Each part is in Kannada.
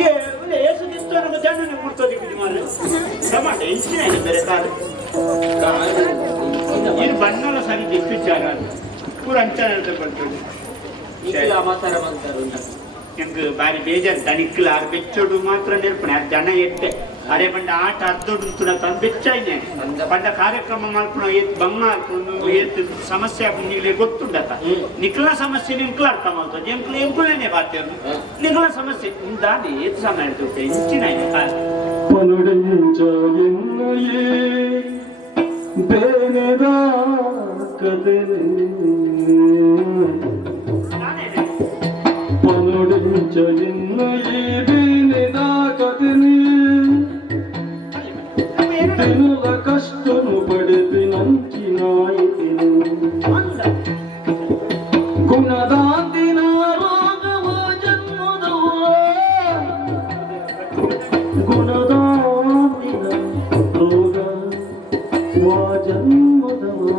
ಏಸು ನನಗೆ ಜನನೆ ಮುಡ್ತೋದಿಕ್ಕಿದೆ ಮಾರೆ ಟಮಾಟೆ ಇಂಚಿನ ಬೇರೆ ಕಾಲು ಇದು ಬಣ್ಣಲ ಸರಿ ವಿಚಾರ ಪೂರ ಅಂಚನೆ ಬರ್ತದೆ எனக்கு பாரி பேஜர் தனிக்கல ஆறு பெச்சோடு மாத்திரம் நிற்பன ஜன எட்டு ಅರೆ ಬಂಡ ಆಟ ಅರ್ಧೋಡು ಬೆಚ್ಚಾಯ್ನೆ ಬಂಡ ಕಾರ್ಯಕ್ರಮ ಮಾಡ್ಕೊಂಡು ಏತ್ ಬಂಗ ಏತ್ ಸಮಸ್ಯೆ ನಿಗ್ಲೆ ಗೊತ್ತುಂಡತ ನಿಕ್ಲ ಸಮಸ್ಯೆ ನಿಂಕ್ಲ ಅರ್ಥ ಮಾಡ್ತದೆ ಎಂಕ್ಲೇನೆ ಬಾತ್ಯರು ನಿಕ್ಲ ಸಮಸ್ಯೆ ದಾಡಿ ಏತ್ ಸಮಯ ಇರ್ತದೆ ಇಂಚಿನ ದಿನದ ಕಷ್ಟನು ಪಡೆದು ನಂಚಿನಾಯಿತಿನು ಗುಣದಾಂತಿನ ರೋಗವ ಜನ್ಮದವ ಗುಣದಾಂತಿನ ರೋಗವ ಜನ್ಮದವ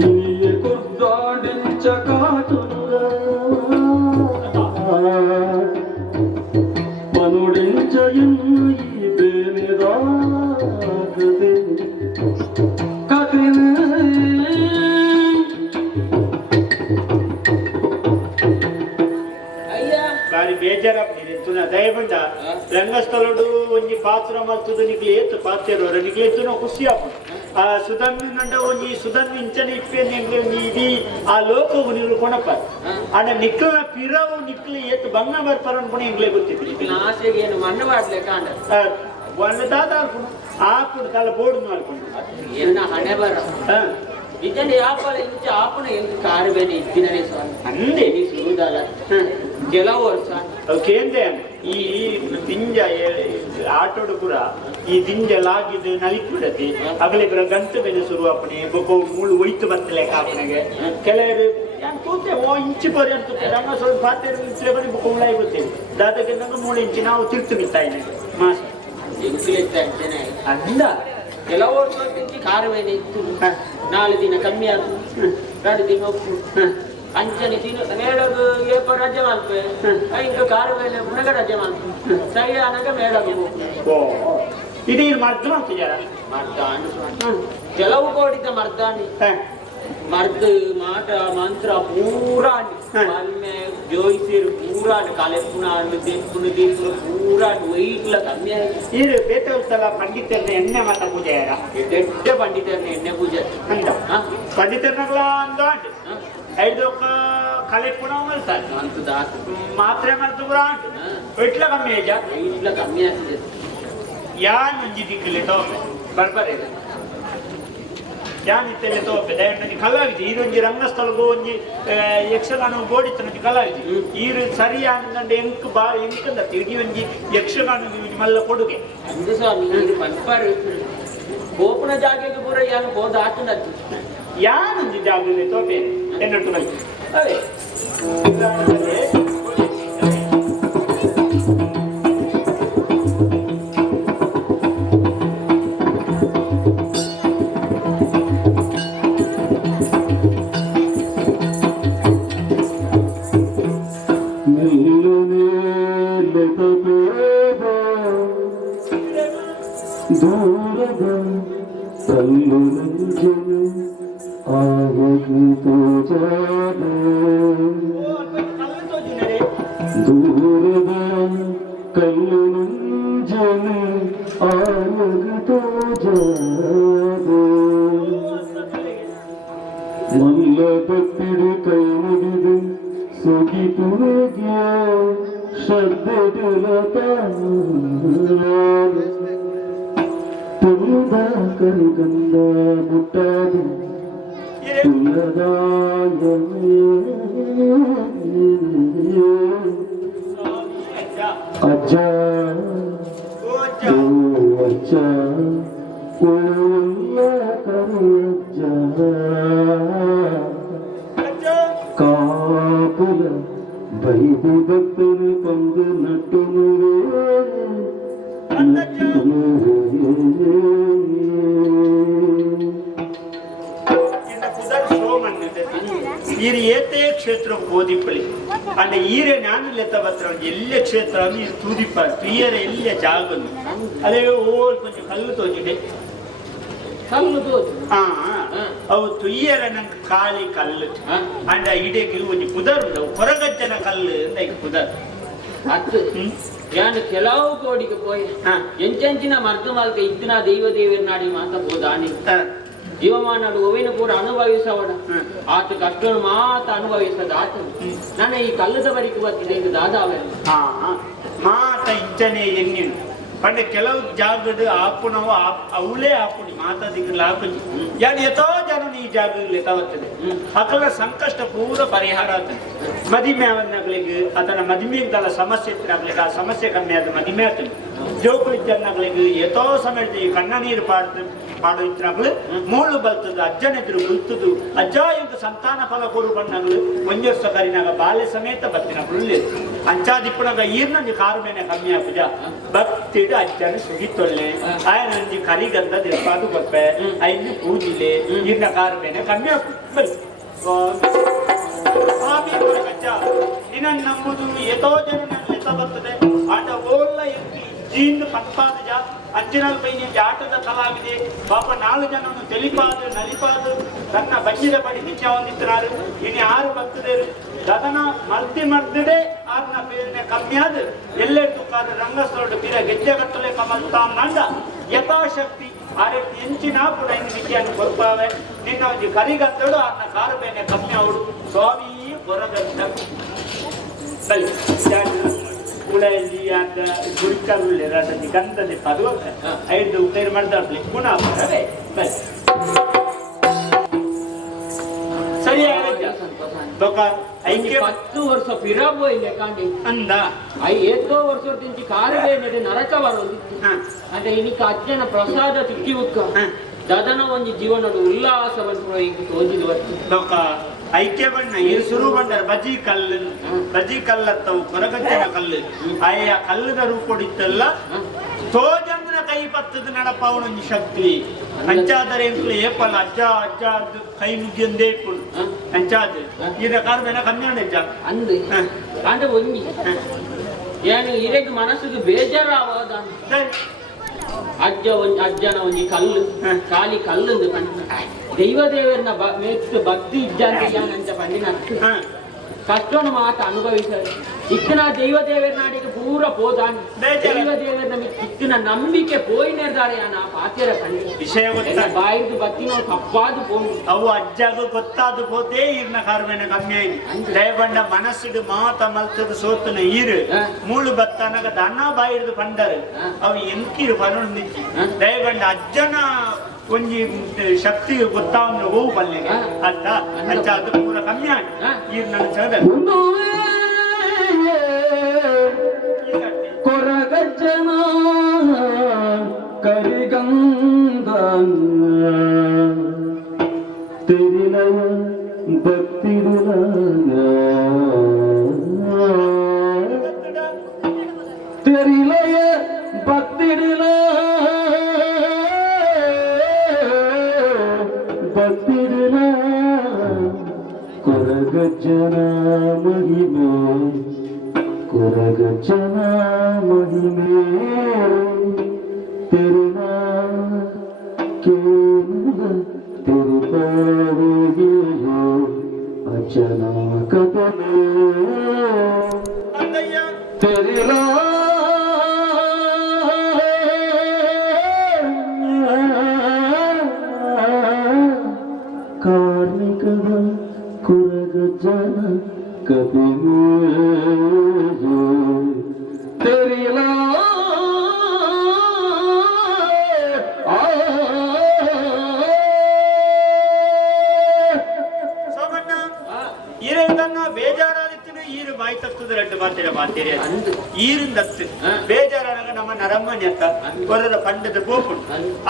ಇನಿಯ ಕೊದ್ದಾಡಿಂಚ ಕಾಟುನುಗ ಪನುಡಿಂಚ ದಯಬಂಡ ರಂಗಸ್ಥಳಡು ಒಂಜಿ ಪಾತ್ರ ಮಲ್ತುದು ನಿಕ್ಲೆ ಏತು ಪಾತ್ರೆರು ನಿಕ್ಲೆ ಎತ್ತು ನಾವು ಖುಷಿ ಆಪು ಆ ಸುಧನ್ನಿನಂಡ ಒಂಜಿ ಸುಧನ್ ಇಂಚನ ಇಪ್ಪೆ ಇಡೀ ಆ ಲೋಕವು ನೀವು ಕೊಣಪ್ಪ ಆಡ ನಿಕ್ಲ ಪಿರವು ನಿಕ್ಲೆ ಏತು ಬಂಗ ಬರ್ತಾರ ಅನ್ಕೊಂಡು ಎಂಗ್ಲೇ ಗೊತ್ತಿತ್ತು ಆಸೆಗೆ ಏನು ಮಣ್ಣು ಮಾಡ್ಲೆ ಕಾಂಡ ಒಂದು ದಾದ ಆಪುಡು ಕಾಲ ಬೋರ್ಡ್ ಮಾಡ್ಕೊಂಡು ಏನ ಹಣೆ ಬರ ಇದನ್ನ ಯಾಪಲ ಇಂಚ ಆಪಣ ಎಂದು ಕಾರಬೇನೆ ಇದ್ದಿನರೆ ಸ್ವಾಮಿ ಅಂದೆ ನೀ ಸುರುದಲ್ಲ ಕೆಲವು ವರ್ಷ ಕೇಂದ್ರ ಈ ದಿಂಜ ಆಟೋಡು ಪುರ ಈ ದಿಂಜ ಲಾಗಿದ್ದು ನಲಿಕ್ಬಿಡತಿ ಅಗಲಿ ಪುರ ಗಂಟು ಬೆಲೆ ಶುರು ಅಪ್ಪಣೆ ಬೊಬ್ಬ ಮೂಳು ಒಯ್ತು ಬರ್ತಲೆ ಕಾಪನೆಗೆ ಕೆಲವರು ತೂತೆ ಓ ಇಂಚು ಬರಿ ಅಂತ ರಂಗ ಸ್ವಲ್ಪ ಪಾತ್ರೆ ಇಂಚಲೆ ಬರಿ ಬೊಕ್ಕ ಉಳಾಯಿ ಗೊತ್ತೇವೆ ದಾದಕ್ಕೆ ನಂಗೆ 3 ಇಂಚು ನಾವು ತಿರ್ತು ಬಿತ್ತಾಯಿನ ಮಾಸ ಅಂದ ಕೆಲವು ವರ್ಷ ಕಾರವೇನೆ ಇತ್ತು 4 ದಿನ ಕಮ್ಮಿ ಆಯ್ತು 2 ದಿನ ಉಪ್ಪು ಅಂಚನೆ ದಿನ ಮೇಳದು ಏಪ ರಜೆ ಮಾಡ್ಪೆ ಇಂಕ ಕಾರವೇನೆ ಮುನಗ ರಜೆ ಮಾಡ್ಪೆ ಸರಿ ಆನಾಗ ಮೇಳಗೆ ಇಡೀ ಮರ್ದ ಮಾಡ್ತಿದ್ದಾರ ಮರ್ದ ಕೆಲವು ಕೋಡಿತ ಮರ್ದಾಣಿ ಮರ್ದ ಮಾಟ ಮಂತ್ರ ಪೂರಾಣಿ ಮಲ್ಮೆ ಜೋಯಿಸಿರು ಪೂರಾಣಿ ಕಲೆಪುಣ ದೆಪ್ಪುಣ ದೀಪುಣ ಪೂರಾಣಿ ವೈಟ್ಲ ಕಮ್ಮಿ ಇದು ಬೇಟಲ್ಲ ಪಂಡಿತರನ್ನ ಎಣ್ಣೆ ಮಾತ ಪೂಜೆ ಯಾರ ದೊಡ್ಡ ಪಂಡಿತರನ್ನ ಎಣ್ಣೆ ಪೂಜೆ ಅಂತ ಪಂಡಿತರನ್ನಗಳ ಅಂದ ಐದು ಕಲೆಪುಣ ಮಲ್ತಾರೆ ಅಂತದ ಮಾತ್ರೆ ಮರ್ತು ಪುರ ಇಟ್ಲ ಕಮ್ಮಿ ಏಜ ಇಟ್ಲ ಕಮ್ಮಿ ಆಗ್ತದೆ ಯಾನ್ ಮುಂಜಿ ದಿಕ್ಕಲೆ ತೋಪೆ ಬರ್ಬರೇ ಯಾನಿತ್ತಲೆ ತೋಪೆ ದಯಂಡಿ ಕಲಾವಿದೆ ಈರೊಂಜಿ ರಂಗಸ್ಥಳಗೂ ಒಂಜಿ ಯಕ್ಷಗಾನ ಗೋಡಿತ್ತು ನಂಜಿ ಕಲಾವಿದೆ ಈರು ಸರಿಯಾನಂದ ಎಂಕ್ ಬಾ ಎಂಕಂದ ಇಡೀ ಒಂಜಿ ಯಕ್ಷಗಾನ ಮಲ್ಲ ಕೊಡುಗೆ ಅಂದು ಸ್ವಾಮಿ ಇದು ಪಂಪಾರು ಗೋಪುನ ಜಾಗೆಗೆ ಪೂರ ಯಾನು ಬೋಧ ಆತುಂಡತ್ತು ಯಾನೊಂಜಿ ಜಾಗದಲ್ಲಿ ತೋಪೆ ಎನ್ನಟ್ಟು ಬಂದು ಅದೇ ದೂರದ ಕಲ್ಲು ನಂಜನು ಆವಗಿತು ಜಾನೆ ದೂರದ ಕಲ್ಲು ನಂಜನು ಆವಗಿತು ಜಾನೆ ಮಲ್ಲ ಭಕ್ತಿಡು ಕೈ ಮುಗಿದು ಸುಗಿತುವೆಗೆ ಶ್ರದ್ಧೆದುಲತ ತುಳಿದ ಕರಿಗಂಧ ಮುಟ್ಟಾದು ತುಳದಾಯ ಅಜ್ಜ ಅಜ್ಜ ಒಳ್ಳೆಯ ಕರುಜ್ಜ ಕಾಪುಲ ಬೈದು ಭಕ್ತರು ಕೊಂದು ನಟ್ಟುನುವೆ ಈರು ಏತೇ ಕ್ಷೇತ್ರ ಓದಿಪ್ಪಳಿ ಅಂಡ ಈರೆ ನಾನು ಲೆತ್ತ ಬತ್ರ ಎಲ್ಲ ಕ್ಷೇತ್ರ ತೂದಿಪ್ಪ ತುಯ್ಯರ ಎಲ್ಲ ಜಾಗನು ಅದೇ ಓಲ್ ಕೊಂಚ ಕಲ್ಲು ತೋಜಿಡೆ ಕಲ್ಲು ತೋಜು ಅವು ತುಯ್ಯರ ನಂಗೆ ಖಾಲಿ ಕಲ್ಲು ಅಂಡ ಇಡೆಗೆ ಒಂದು ಪುದರ್ ಉಂಟು ಹೊರಗಜ್ಜನ ಕಲ್ಲು ಅಂತ ಈಗ ಪುದರ್ ಅದು ಯಾನು ಕೆಲವು ಕೋಡಿಗೆ ಪೋಯ್ ಎಂಚಂಚಿನ ಮರ್ದ ಮಾಲ್ಕ ಇತ್ತಿನ ದೈವ ದೇವರನಾಡಿ ಮಾತಾಬೋದಾನಿ ಜೀವಮಾನಡು ಒವಿನ ಪೂರ ಅನುಭವಿಸವಡ ಆತ ಕಷ್ಟ ಮಾತ ಅನುಭವಿಸದ ಆತ ನನ್ನ ಈ ಕಲ್ಲದವರೆಗೆ ಬರ್ತಿದೆ ಇದು ದಾದಾವೆ ಮಾತ ಇಜ್ಜನೆ ಎನ್ನಿನು ಪಂಡ ಕೆಲವು ಜಾಗದ ಆಪುಣವು ಅವಳೇ ಆಪುಣಿ ಮಾತಾದಿಗಲ ಆಪುಣಿ ಯಾರು ಎಷ್ಟೋ ಜನ ಈ ಜಾಗದಲ್ಲಿ ತವತ್ತದೆ ಅಕಲ ಸಂಕಷ್ಟ ಪೂರ ಪರಿಹಾರ ಆಗ್ತದೆ ಮದಿಮೆ ಅವನಾಗ್ಲಿಕ್ಕೆ ಅದನ್ನ ಮದಿಮೆಗಲ್ಲ ಸಮಸ್ಯೆ ಇತ್ತಿನಾಗ್ಲಿಕ್ಕೆ ಆ ಸಮಸ್ಯೆ ಕಮ್ಮಿ ಆದ ಮದಿಮೆ ಆಗ್ತದೆ ಜೋಕುಳಿ ಜನಗಳಿಗೆ ಎಷ್ಟೋ ಸಮಯ ಕಣ್ಣ ನೀರು ಪಾಡು ಇತ್ತಿನಾಗ್ಲು ಮೂಳು ಬಲ್ತದ ಅಜ್ಜನೆದ್ರು ಬಲ್ತದು ಅಜ್ಜ ಇಂಕ ಸಂತಾನ ಫಲ ಕೊಡು ಬಣ್ಣಗಳು ಒಂಜರ್ಸ ಕರಿನಾಗ ಬಾಲ್ಯ ಸಮೇತ ಬತ್ತಿನಗಳು ಅಂಚಾದಿಪ್ಪನಾಗ ಈರ್ನಂಜಿ ಕಾರು ಮೇಲೆ ಕಮ್ಮಿ ಆಪುಜ ಭಕ್ತಿ ಅಜ್ಜನ ಸುಗಿತ್ತೊಳ್ಳೆ ಆಯ ನಂಜಿ ಕರಿಗಂಧ ದಿರ್ಪಾದು ಬಪ್ಪೆ ಐದು ಪೂಜಿಲೆ ಇರ್ನ ಕಾರು ಮೇಲೆ ಕಮ್ಮಿ ಆಪು ಬಲ್ ಸ್ವಾಮಿ ಅಜ್ಜ ನಿನ್ನ ನಂಬುದು ಎಷ್ಟೋ ಜನ ನನ್ನ ಎತ್ತ ಬರ್ತದೆ ಆಟ ಓಲ್ಲ ಎತ್ತಿ ಜೀನ್ ಪಂಪಾದ ಜಾ ಅಂಚಿನಲ್ ಪೈನಿ ಆಟದ ಕಲಾವಿದೆ ಪಾಪ 4 ಜನನು ತೆಲಿಪಾದು ನಲಿಪಾದು ತನ್ನ ಬಜ್ಜಿದ ಪಡಿ ನಿಚ್ಚ ಹೊಂದಿತ್ತಾರೆ ಇನ್ನು 6 ಭಕ್ತದೇರು ದದನ ಮರ್ದಿಡೆ ಆತನ ಬೇರೆ ಕಮ್ಮಿ ಆದ ಎಲ್ಲೇ ತುಕ್ಕಾದ ರಂಗಸ್ಥಳ ಬೀರ ಗೆಜ್ಜೆ ಕಟ್ಟಲೆ ಕಮಲ್ತಾ ನಂಡ ಯಥಾಶಕ್ತಿ ಆ ರೀತಿ ಹೆಂಚಿನ ಕೂಡ ಇನ್ನು ವಿದ್ಯೆಯನ್ನು ಕೊಡ್ತಾವೆ ನಿನ್ನ ಒಂದು ಕರಿಗಂತಳು ಆತನ ಕಾರು ಬೇನೆ ಕಮ್ಮಿ ಅವಳು ಸ್ವಾಮಿ ಹೊರಗಂತ ಉಳಂಜಿ ಅಂತ ಗುರಿಕರುಳ್ಳೆ ರಸದಿ ಗಂಧದೆ ಪರ್ವತ ಐದು ಉಪೇರ್ ಮಾಡ್ದಾಡ್ಲಿ ಪುನಃ ಬರದೆ ಸರಿ ಐಕೆ 10 ವರ್ಷ ಪಿರಾಬೋಯಿಲ್ಲ ಕಾಂಡಿ ಅಂದ ಎಷ್ಟೋ ವರ್ಷ ತಿಂಚಿ ಕಾರಿಗೆ ನಡೆ ನರಕ ಬರೋದಿತ್ತು ಅಂದ್ರೆ ಇನಿಕ ಅಜ್ಜನ ಪ್ರಸಾದ ತಿಕ್ಕಿ ಉಕ್ಕ ದದನ ಒಂದು ಜೀವನದ ಉಲ್ಲಾಸವನ್ನು ಈಗ ತೋಜಿದ ವರ್ಷ ಐಕ್ಯ ಬಣ್ಣ ಇದು ಶುರು ಬಂಡಾರ ಬಜಿ ಕಲ್ಲತ್ತವು ಕೊರಗಜ್ಜನ ಕಲ್ಲು ಆಯ ಕಲ್ಲದ ರೂಪ ಕೊಡಿತ್ತಲ್ಲ ತೋಜಂದ್ರ ಕೈ ಪತ್ತದ ನಡಪ ಅವನೊಂದು ಶಕ್ತಿ ಅಂಚಾದರೆ ಏಪಲ್ಲ ಅಜ್ಜ ಕೈ ನುಗ್ಗಿಯೊಂದೇ ಇಟ್ಕೊಂಡು ಅಂಚಾದ ಈಗ ಕಾರ್ಬೇನ ಕಮ್ಮಿ ಅಜ್ಜ ಅಂದು ಅಂದ್ರೆ ಒಂಜಿ ಏನು ಇರೆಗ್ ಮನಸ್ಸಿಗೆ ಬೇಜಾರಾವಾದ ಅಜ್ಜನ ಒಂಜಿ ಕಲ್ಲು ಖಾಲಿ ಕಲ್ಲುಂದು ದೈವ ದೇವರನ್ನ ಮೆತ್ತು ಭಕ್ತಿ ಇಜ್ಜಂತ ಪಂಡಿನ ಕಷ್ಟವನ್ನು ಮಾತ ಅನುಭವಿಸರು ಇತ್ತಿನ ದೈವ ದೇವರ ನಾಡಿಗೆ ಪೂರ ಪೋದಾನಿ ದೈವ ದೇವರನ್ನ ಇತ್ತಿನ ನಂಬಿಕೆ ಪೋಯಿ ನಿರ್ಧಾರ ಆ ಪಾತ್ಯರ ಪಂಡಿ ವಿಷಯ ಬಾಯಿದು ಬತ್ತಿನ ತಪ್ಪಾದು ಪೋನು ಅವು ಅಜ್ಜಾಗ ಗೊತ್ತಾದು ಪೋತೆ ಈರ್ನ ಕಾರ್ಮೆನ ಕಮ್ಮಿ ಆಯ್ತು ದಯಬಂಡ ಮನಸ್ಸಿಗೆ ಮಾತ ಮಲ್ತದ ಸೋತನ ಈರು ಮೂಳು ಬತ್ತನಗ ದನ ಬಾಯಿಡ್ದು ಪಂಡರು ಅವು ಎಂಕಿರು ಪನೊಂದು ನಿಚ್ಚಿ ದಯಬಂಡ ಅಜ್ಜನ ಒಂಜಿ ಶಕ್ತಿ ಗೊತ್ತಾವಂದ್ರೆ ಹೋಗು ಬಲ್ಲಿಗೆ ಅರ್ಥ ಅಜ್ಜ ಅದು ಪೂರ ಕಮ್ಮಿ ಆಯ್ತು ಈಗ ನನ್ನ ಚದ ಕೊರಗಜ್ಜನ ಕರಿಗಂಧ ತೆರಿಲಯ ಭಕ್ತಿಡುಲ ತೆರಿಲಯ ಭಕ್ತಿಡುಲ ಭಕ್ತಿಡುಲ ಕೊರಗಜ್ಜನ ಮಹಿಮೆ ಕೊರಗಜ್ಜನ ಮಹಿಮೆ ತೆರಿನ ಕೇಂದ್ರ ತಿರುಪಾವಿಗೆ ಅಜ್ಜನ ಕಥನೆ ತೆರಿಲ ಕಾರ್ಮಿಕದ ಕೊರಗಜ್ಜನ ಕಪಿಮೇ ತೆರಿಲ ಸೋಮಣ್ಣ ಈರನ್ನ ಬೇಜಾರಾದಿತ್ತು ಈರು ಬಾಯಿ ತತ್ತದ ರೆಡ್ಡು ಬಾತಿರ ಈರಿಂದತ್ತು ಬೇಜಾರಾಗ ನಮ್ಮ ನರಮ್ಮನ ಎತ್ತ ಕೊರದ ಪಂಡದ ಗೋಪುಡು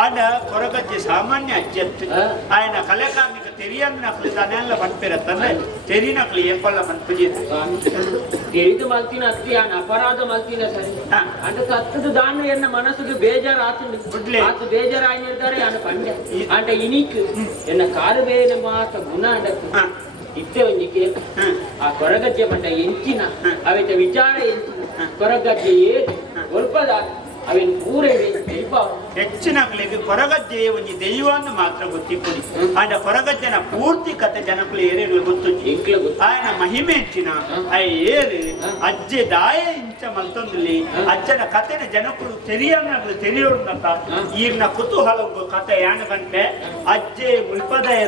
ಆಡ ಕೊರಗಜ್ಜೆ ಸಾಮಾನ್ಯ ಅಜ್ಜತ್ತು ఆయన ಕಲೆಕಾರ್ಮಿಕ ತೆರಿಯನ್ನಕ್ಲಿ ತನೆಲ್ಲ ಪಂಪಿರತ್ತಂದ್ರೆ ತೆರಿನಕ್ಲಿ ಎಪ್ಪಲ್ಲ ಪಂಪುಜಿ ತೆರಿದು ಮಲ್ತಿನ ಅತ್ತಿ ಅಪರಾಧ ಮಲ್ತಿನ ಸರಿ అంటే తత్తు దాన్ని ఎన్న మనసుకు బేజారు ఆతుంది ఆతు బేజారు ఆయన నిర్ధారే ఆయన పండే అంటే ఇనిక్ ఎన్న కారు వేరే మాట గుణ అంటే ಇತ್ತೆ ಒಂಜಿ ಕೇಕ್ ಆ ಕೊರಗಜ್ಜೆ ಬಂಡ ಎಂಚಿನ ಅವೆತ ವಿಚಾರ ಎಂಚಿನ ಕೊರಗಜ್ಜೆ ಏದು ಒಲ್ಪದ ಅವೇನು ಪೂರ ಹೆಚ್ಚಿನಗಳಿಗೆ ಕೊರಗಜ್ಜೆ ಒಂಜಿ ದೈವವನ್ನು ಮಾತ್ರ ಗೊತ್ತಿಪ್ಪುಡಿ ಆಂಡ ಕೊರಗಜ್ಜನ ಪೂರ್ತಿ ಕತೆ ಜನಕ್ಕಳು ಏರೇಗಳು ಗೊತ್ತು ಎಂಕ್ಲ ಗೊತ್ತು ఆయన మహిమ ఇచ్చిన ఏరు అజ్జె దాయ ఇంచ మల్తొందులి అజ్జన కథెన జనకుడు తెలియడు ఈయన కుతూహలం కథ ఏనకంటే అజ్జె ముల్పదయ